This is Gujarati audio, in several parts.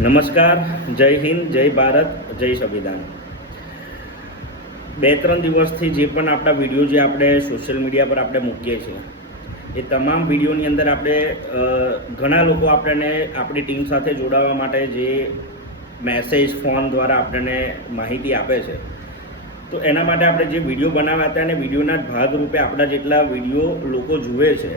નમસ્કાર, જય હિન્દ, જય ભારત, જય સંવિધાન. 2-3 દિવસથી જે પણ આપણા વિડીયો જે આપણે સોશિયલ મીડિયા પર આપણે મૂકીએ છીએ એ તમામ વિડીયોની અંદર આપણે ઘણા લોકો આપણને આપણી ટીમ સાથે જોડાવા માટે જે મેસેજ ફોન દ્વારા આપણને માહિતી આપે છે. તો એના માટે આપણે જે વિડીયો બનાવ્યા હતા અને વિડીયોના જ ભાગરૂપે આપણા જેટલા વિડીયો લોકો જુએ છે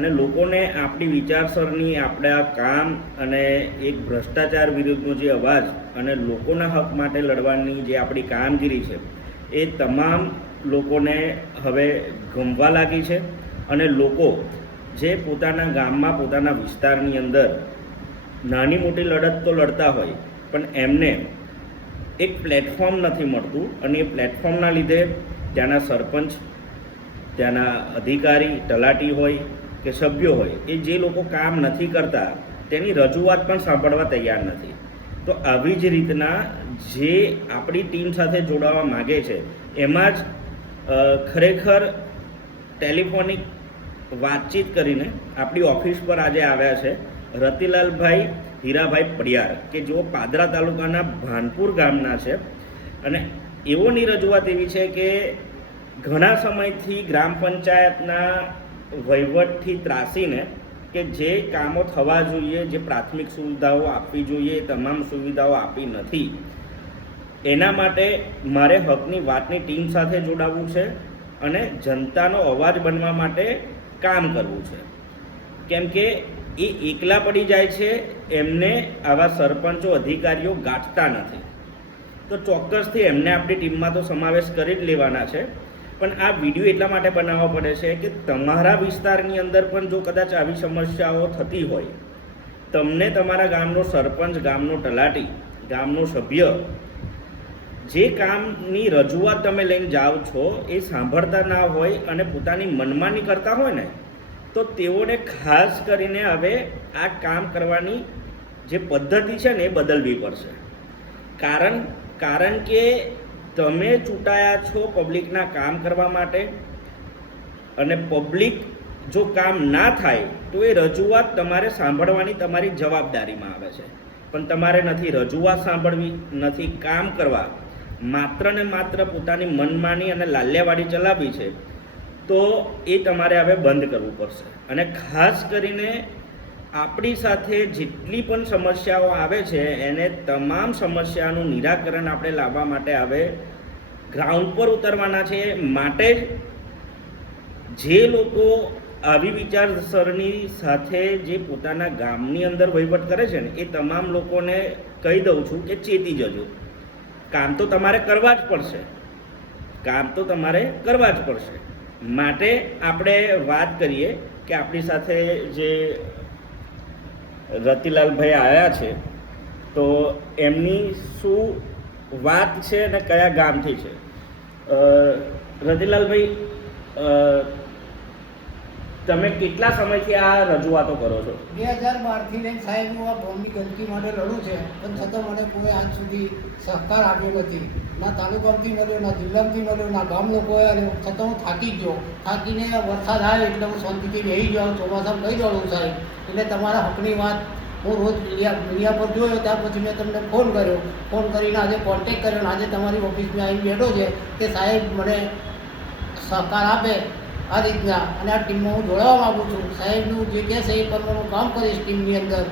અને લોકોને આપણી વિચારસરણી, આપણા કામ અને એક ભ્રષ્ટાચાર વિરુદ્ધનો જે અવાજ અને લોકોના હક માટે લડવાની જે આપણી કામગીરી છે એ તમામ લોકોને હવે ગમવા લાગી છે. અને લોકો જે પોતાના ગામમાં, પોતાના વિસ્તારની અંદર નાની મોટી લડત તો લડતા હોય પણ એમને એક પ્લેટફોર્મ નથી મળતું અને એ પ્લેટફોર્મના લીધે ત્યાંના સરપંચ, ત્યાંના અધિકારી, તલાટી હોય કે સભ્યો હોય એ જે લોકો કામ નથી કરતા તેની રજૂઆત પણ સાંભળવા તૈયાર નથી. તો આવી જ રીતના જે આપણી ટીમ સાથે જોડાવા માગે છે એમાં જ ખરેખર ટેલિફોનિક વાતચીત કરીને આપણી ઓફિસ પર આજે આવ્યા છે રતિલાલભાઈ હીરાભાઈ પડિયાર કે જેઓ પાદરા તાલુકાના ભાનપુર ગામના છે. અને એઓની રજૂઆત એવી છે કે ઘણા સમયથી ગ્રામ પંચાયતના વહીવટથી ત્રાસીને કે જે કામો થવા જોઈએ, જે પ્રાથમિક સુવિધાઓ આપવી જોઈએ એ તમામ સુવિધાઓ આપી નથી. એના માટે મારે હકની વાતની ટીમ સાથે જોડાવવું છે અને જનતાનો અવાજ બનવા માટે કામ કરવું છે. કેમ કે એ એકલા પડી જાય છે, એમને આવા સરપંચો, અધિકારીઓ ગાંઠતા નથી. તો ચોક્કસથી એમને આપણી ટીમમાં તો સમાવેશ કરી જ લેવાના છે. પણ આ વિડીયો એટલા માટે બનાવવો પડે છે કે તમારા વિસ્તારની અંદર પણ જો કદાચ આવી સમસ્યાઓ થતી હોય, તમને તમારા ગામનો સરપંચ, ગામનો તલાટી, ગામનો સભ્ય જે કામની રજૂઆત તમે લઈને જાઓ છો એ સાંભળતા ના હોય અને પોતાની મનમાની કરતા હોય ને, તો તેઓને ખાસ કરીને હવે આ કામ કરવાની જે પદ્ધતિ છે ને એ બદલવી પડશે. કારણ કે તમે ચૂંટાયા છો પબ્લિકના કામ કરવા માટે અને પબ્લિક જો કામ ના થાય તો એ રજૂઆત તમારે સાંભળવાની તમારી જવાબદારીમાં આવે છે. પણ તમારે નથી રજૂઆત સાંભળવી, નથી કામ કરવા, માત્ર ને માત્ર પોતાની મનમાની અને લાલ્યાવાડી ચલાવવી છે. તો એ તમારે હવે બંધ કરવું પડશે. અને ખાસ કરીને આપણી સાથે જેટલી પણ સમસ્યાઓ આવે છે એને તમામ સમસ્યાનું નિરાકરણ આપણે લાવવા માટે હવે ગ્રાઉન્ડ પર ઉતરવાના છે. માટે જે લોકો આવી વિચારસરણી સાથે જે પોતાના ગામની અંદર વહીવટ કરે છે ને એ તમામ લોકોને કહી દઉં છું કે ચેતી જજો. કામ તો તમારે કરવા જ પડશે, કામ તો તમારે કરવા જ પડશે. માટે આપણે વાત કરીએ કે આપણી સાથે જે રતિલાલભાઈ આવ્યા છે તો એમની શું વાત છે અને કયા ગામથી છે. રતિલાલભાઈ, તમે કેટલા સમયથી આ રજૂઆતો કરો છો? 2012થી લઈને સાહેબ હું આ ગામની ગંદકી માટે લડું છે, પણ છતાં મને કોઈ આજ સુધી સહકાર આપ્યો નથી. ના તાલુકામાંથી મળ્યો, ના જિલ્લામાંથી મળ્યો, ના ગામ લોકોએ આવ્યો. છતાં હું થાકી ગયો. થાકીને વરસાદ આવે એટલે હું શાંતિથી બેસી ગયો. ચોમાસામાં લઈ જાઉં સાહેબ. એટલે તમારા હકની વાત હું રોજ મીડિયા પર જોયો, ત્યાર પછી મેં તમને ફોન કર્યો. ફોન કરીને આજે કોન્ટેક કર્યો. આજે તમારી ઓફિસમાં આવીને બેઠો છે કે સાહેબ મને સહકાર આપે આ રીતના અને આ ટીમમાં હું જોડાવા માગું છું. સાહેબનું જે કહે છે એ પ્રમાણે કામ કરીશ ટીમની અંદર.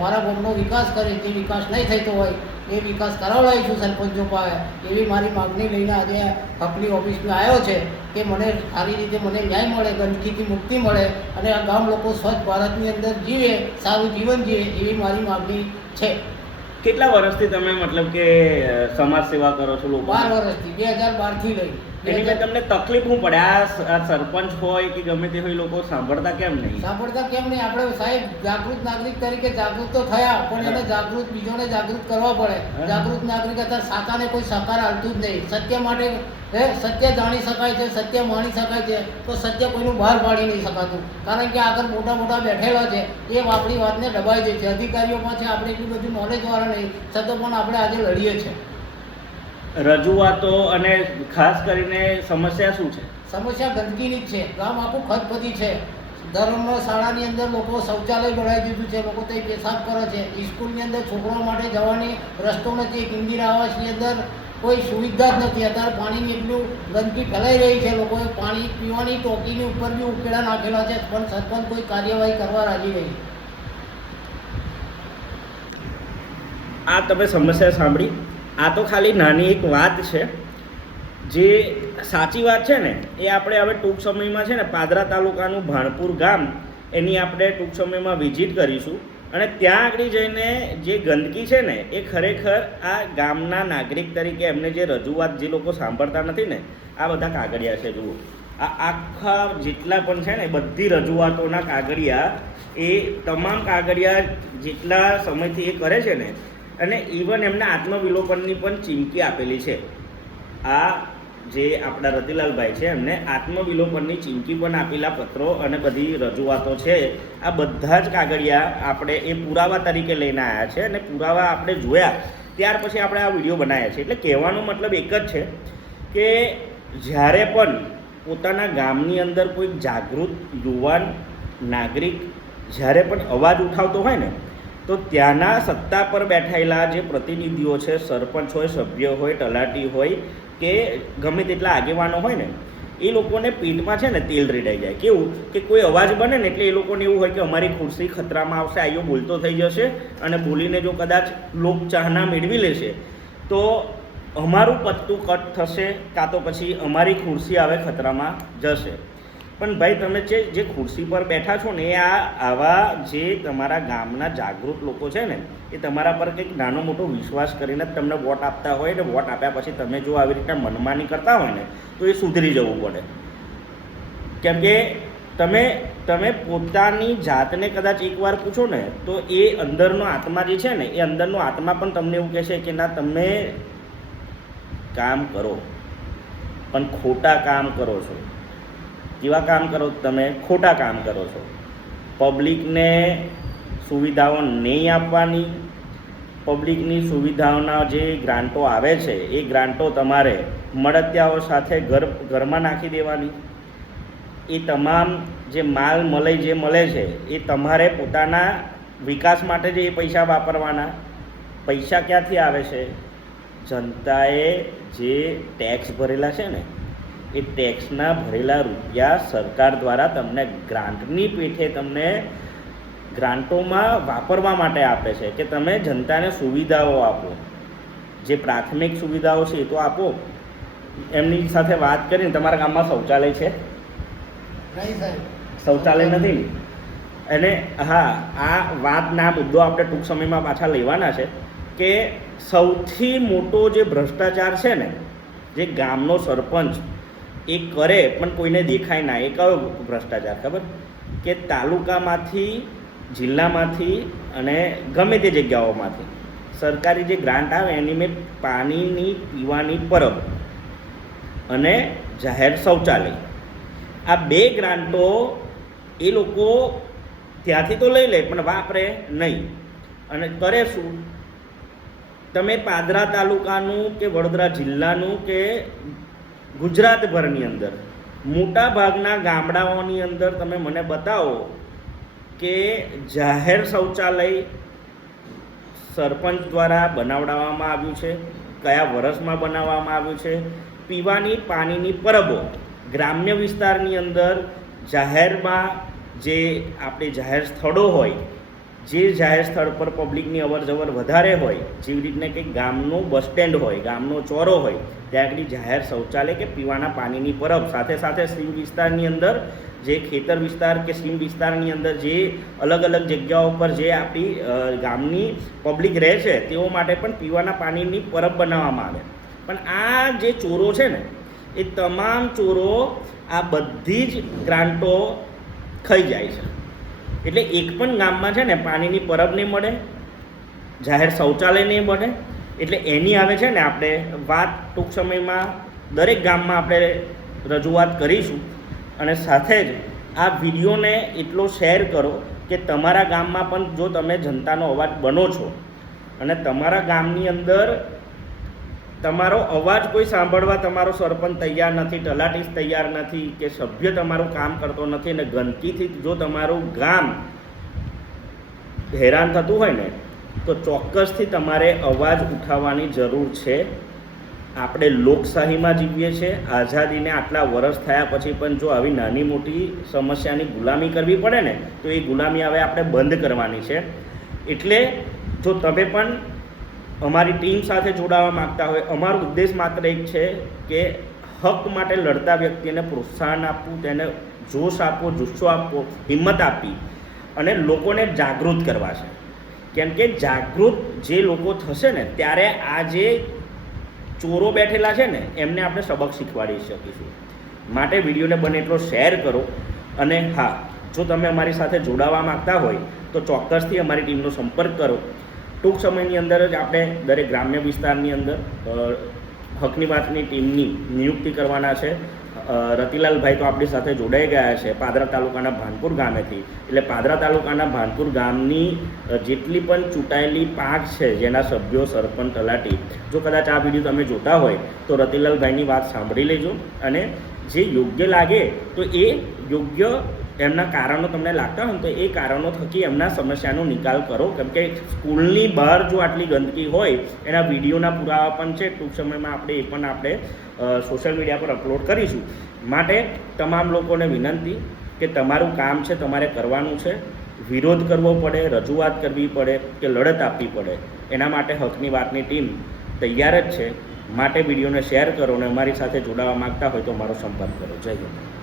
મારા ગામનો વિકાસ કરીશ. જે વિકાસ નહીં થતો હોય એ વિકાસ કરાવડાવીશું સરપંચો પાસે. એવી મારી માગણી લઈને આજે હકની ઓફિસમાં આવ્યો છે કે મને સારી રીતે મને ન્યાય મળે, ગંદકીથી મુક્તિ મળે અને આ ગામ લોકો સ્વચ્છ ભારતની અંદર જીવે, સારું જીવન જીવે એવી મારી માગણી છે. કેટલા વર્ષથી તમે મતલબ કે સમાજ સેવા કરો છો લોકો? 12 વર્ષથી, 2012થી લઈ. એની મેં તમને તકલીફ શું પડે? આ સરપંચ હોય કે ગમે તે હોય લોકો સાંભળતા કેમ નહીં? આપણે સાહેબ જાગૃત નાગરિક તરીકે જાગૃત તો થયા, પણ એને જાગૃત બીજોને જાગૃત કરવા પડે. જાગૃત નાગરિક અત્યારે સાચાને કોઈ સહકાર આવતું જ નહીં. સત્ય માટે સત્ય જાણી શકાય છે, સત્ય માણી શકાય છે, તો સત્ય કોઈનું બહાર પાડી નહીં શકાતું. કારણ કે આગળ મોટા મોટા બેઠેલા છે એ આપણી વાતને દબાઈ દે છે. અધિકારીઓ પાસે આપણે એટલું બધું નોલેજવાળા નહીં, છતાં પણ આપણે આજે લડીએ છીએ. રજૂઆતો અને ખાસ કરીને સમસ્યા શું છે? સમસ્યા ગંદકીની જ છે. ગામ આખું ખતપતી છે. ધર્મશાળાની અંદર લોકો શૌચાલય બનાવી દીધું છે, લોકો ત્યાં પેશાબ કરે છે. સ્કૂલની અંદર છોકરાઓ માટે જવાની રસ્તો નથી. એક ઇન્દિરા આવાસની અંદર કોઈ સુવિધા જ નથી. અત્યારે પાણીની એટલું ગંદકી ફેલાઈ રહી છે. લોકોએ પાણી પીવાની ટોંકીની ઉપર બી ઉકેડા નાખેલા છે, પણ સરપંચ કોઈ કાર્યવાહી કરવા રાજી નહીં. આ તમે સમસ્યા સાંભળી. આ તો ખાલી નાની એક વાત છે. જે સાચી વાત છે ને એ આપણે હવે ટૂંક સમયમાં છે ને પાદરા તાલુકાનું ભાણપુર ગામ એની આપણે ટૂંક સમયમાં વિઝિટ કરીશું. અને ત્યાં આગળ જઈને જે ગંદકી છે ને એ ખરેખર આ ગામના નાગરિક તરીકે એમને જે રજૂઆત જે લોકો સાંભળતા નથી ને, આ બધા કાગળિયા છે. જુઓ, આ આખા જેટલા પણ છે ને બધી રજૂઆતોના કાગળિયા, એ તમામ કાગળિયા જેટલા સમયથી એ કરે છે ને, અને ઇવન એમના આત્મવિલોપનની પણ ચીમકી આપેલી છે. આ જે આપણા રતિલાલભાઈ છે એમને આત્મવિલોપનની ચીમકી પણ આપેલા પત્રો અને બધી રજૂઆતો છે. આ બધા જ કાગળિયા આપણે એ પુરાવા તરીકે લઈને આવ્યા છે, અને પુરાવા આપણે જોયા ત્યાર પછી આપણે આ વિડીયો બનાવ્યા છે. એટલે કહેવાનો મતલબ એક જ છે કે જ્યારે પણ પોતાના ગામની અંદર કોઈ જાગૃત યુવાન નાગરિક જ્યારે પણ અવાજ ઉઠાવતો હોય ને, તો ત્યાંના સત્તા પર બેઠેલા જે પ્રતિનિધિઓ છે, સરપંચ હોય, સભ્ય હોય, તલાટી હોય કે ગમે તેટલા આગેવાનો હોય ને, એ લોકોને પીઠમાં છે ને તેલ રેડાઈ જાય. કેવું કે કોઈ અવાજ બને ને એટલે એ લોકોને એવું હોય કે અમારી ખુરશી ખતરામાં આવશે, આયો બોલતો થઈ જશે, અને બોલીને જો કદાચ લોકચાહના મેળવી લેશે તો અમારું પત્તું કટ થશે, કાં તો પછી અમારી ખુરશી આવે ખતરામાં જશે. પણ ભાઈ, તમે જે ખુરશી પર બેઠા છો ને, એ આવા જે તમારા ગામના જાગૃત લોકો છે ને, એ તમારા પર કંઈક નાનો મોટો વિશ્વાસ કરીને જ તમને વોટ આપતા હોય. ને વોટ આપ્યા પછી તમે જો આવી રીતના મનમાની કરતા હોય ને, તો એ સુધરી જવું પડે. કેમ કે તમે પોતાની જાતને કદાચ એકવાર પૂછો ને, તો એ અંદરનો આત્મા જે છે ને, એ અંદરનો આત્મા પણ તમને એવું કહેશે કે ના, તમે કામ કરો પણ ખોટા કામ કરો છો. કેવા કામ કરો? તમે ખોટા કામ કરો છો. પબ્લિકને સુવિધાઓ નહીં આપવાની, પબ્લિકની સુવિધાઓના જે ગ્રાન્ટો આવે છે એ ગ્રાન્ટો તમારે મળતિયાઓ સાથે ઘરમાં નાખી દેવાની. એ તમામ જે માલ જે મળે છે એ તમારે પોતાના વિકાસ માટે જ એ પૈસા વાપરવાના. પૈસા ક્યાંથી આવે છે? જનતાએ જે ટેક્સ ભરેલા છે ને, એ ટેક્સના ભરેલા રૂપિયા સરકાર દ્વારા તમને ગ્રાન્ટની પેઠે તમને ગ્રાન્ટોમાં વાપરવા માટે આપે છે કે તમે જનતાને સુવિધાઓ આપો. જે પ્રાથમિક સુવિધાઓ છે એ તો આપો. એમની સાથે વાત કરીને, તમારા ગામમાં શૌચાલય છે? નહીં સાહેબ, શૌચાલય નથી. અને હા, આ વાતના મુદ્દો આપણે ટૂંક સમયમાં પાછા લેવાના છે કે સૌથી મોટો જે ભ્રષ્ટાચાર છે ને, જે ગામનો સરપંચ એ કરે પણ કોઈને દેખાય ના, એ કયો ભ્રષ્ટાચાર ખબર? કે તાલુકામાંથી, જિલ્લામાંથી અને ગમે તે જગ્યાઓમાંથી સરકારી જે ગ્રાન્ટ આવે એની મેં પાણીની પીવાની પરબ અને જાહેર શૌચાલય, આ બે ગ્રાન્ટો એ લોકો ત્યાંથી તો લઈ લે પણ વાપરે નહીં. અને કરે શું? તમે પાદરા તાલુકાનું કે વડોદરા જિલ્લાનું કે ગુજરાતભરની અંદર મોટા ભાગના ગામડાઓની અંદર તમે મને બતાવો કે જાહેર શૌચાલય સરપંચ દ્વારા બનાવડાવવામાં આવ્યું છે, કયા વર્ષમાં બનાવવામાં આવ્યું છે. પીવાની પાણીની પરબો ગ્રામ્ય વિસ્તારની અંદર જાહેરમાં જે આપણે જાહેર સ્થળો હોય, જે જાહેર સ્થળ પર પબ્લિકની અવરજવર વધારે હોય, જેવી રીતને કંઈક ગામનું બસ સ્ટેન્ડ હોય, ગામનો ચોરો હોય, ત્યાં આગળ જાહેર શૌચાલય કે પીવાના પાણીની પરબ, સાથે સાથે સીમ વિસ્તારની અંદર જે ખેતર વિસ્તાર કે સીમ વિસ્તારની અંદર જે અલગ અલગ જગ્યાઓ પર જે આપણી ગામની પબ્લિક રહે છે તેઓ માટે પણ પીવાના પાણીની પરબ બનાવવામાં આવે. પણ આ જે ચોરો છે ને, એ તમામ ચોરો આ બધી જ ગ્રાન્ટો ખાઈ જાય છે. એટલે એક પણ ગામમાં છે ને પાણીની પરબ નહીં મળે, જાહેર શૌચાલય નહીં મળે. એટલે એની આવે છે ને આપણે વાત ટૂંક સમયમાં દરેક ગામમાં આપણે રજૂઆત કરીશું. અને સાથે જ આ વિડીયોને એટલો શેર કરો કે તમારા ગામમાં પણ જો તમે જનતાનો અવાજ બનો છો અને તમારા ગામની અંદર તમારો અવાજ કોઈ સાંભળવા તમારો સરપંચ તૈયાર નથી, તલાટી તૈયાર નથી, કે સભ્ય તમારું કામ કરતો નથી, અને ગંદકીથી જો તમારું ગામ હેરાન થતું હોય ને તો ચોક્કસથી તમારે અવાજ ઉઠાવવાની જરૂર છે. આપણે લોકશાહીમાં જીવીએ છીએ. આઝાદીને આટલા વર્ષ થયા પછી પણ જો આવી નાની મોટી સમસ્યાની ગુલામી કરવી પડે ને તો એ ગુલામી હવે આપણે બંધ કરવાની છે. એટલે જો તમે પણ અમારી ટીમ સાથે જોડાવા માગતા હોય, અમારો ઉદ્દેશ માત્ર એક છે કે હક માટે લડતા વ્યક્તિને પ્રોત્સાહન આપવું, તેને જોશ આપવો, જુસ્સો આપવો, હિંમત આપી અને લોકોને જાગૃત કરવા છે. કેમ કે જાગૃત જે લોકો થશે ને ત્યારે આ જે ચોરો બેઠેલા છે ને એમને આપણે સબક શીખવાડી શકીશું. માટે વિડીયોને બને એટલો શેર કરો. અને હા, જો તમે અમારી સાથે જોડાવા માગતા હોય તો ચોક્કસથી અમારી ટીમનો સંપર્ક કરો. ટૂંક સમયની અંદર જ આપણે દરેક ગ્રામ્ય વિસ્તારની અંદર હકની વાતની ટીમની નિયુક્તિ કરવાના છે. રતિલાલભાઈ તો આપણી સાથે જોડાઈ ગયા છે પાદરા તાલુકાના ભાનપુર ગામેથી. એટલે પાદરા તાલુકાના ભાનપુર ગામની જેટલી પણ ચૂંટાયેલી પાંચ છે જેના સભ્યો, સરપંચ, તલાટી, જો કદાચ આ વિડીયો તમે જોતા હોય તો રતિલાલભાઈની વાત સાંભળી લેજો અને જે યોગ્ય લાગે તો એ યોગ્ય એમના કારણો તમને લાગતા હોય તો એ કારણો થકી એમના સમસ્યાનો નિકાલ કરો. કેમ કે સ્કૂલની બહાર જો આટલી ગંદકી હોય એના વિડીયોના પુરાવા પણ છે. ટૂંક સમયમાં આપણે સોશિયલ મીડિયા પર અપલોડ કરીશું. માટે તમામ લોકોને વિનંતી કે તમારું કામ છે, તમારે કરવાનું છે. વિરોધ કરવો પડે, રજૂઆત કરવી પડે કે લડત આપવી પડે, એના માટે હકની વાતની ટીમ તૈયાર જ છે. માટે વિડીયોને શેર કરો અને અમારી સાથે જોડાવા માગતા હોય તો અમારો સંપર્ક કરો. જય હિન્દ.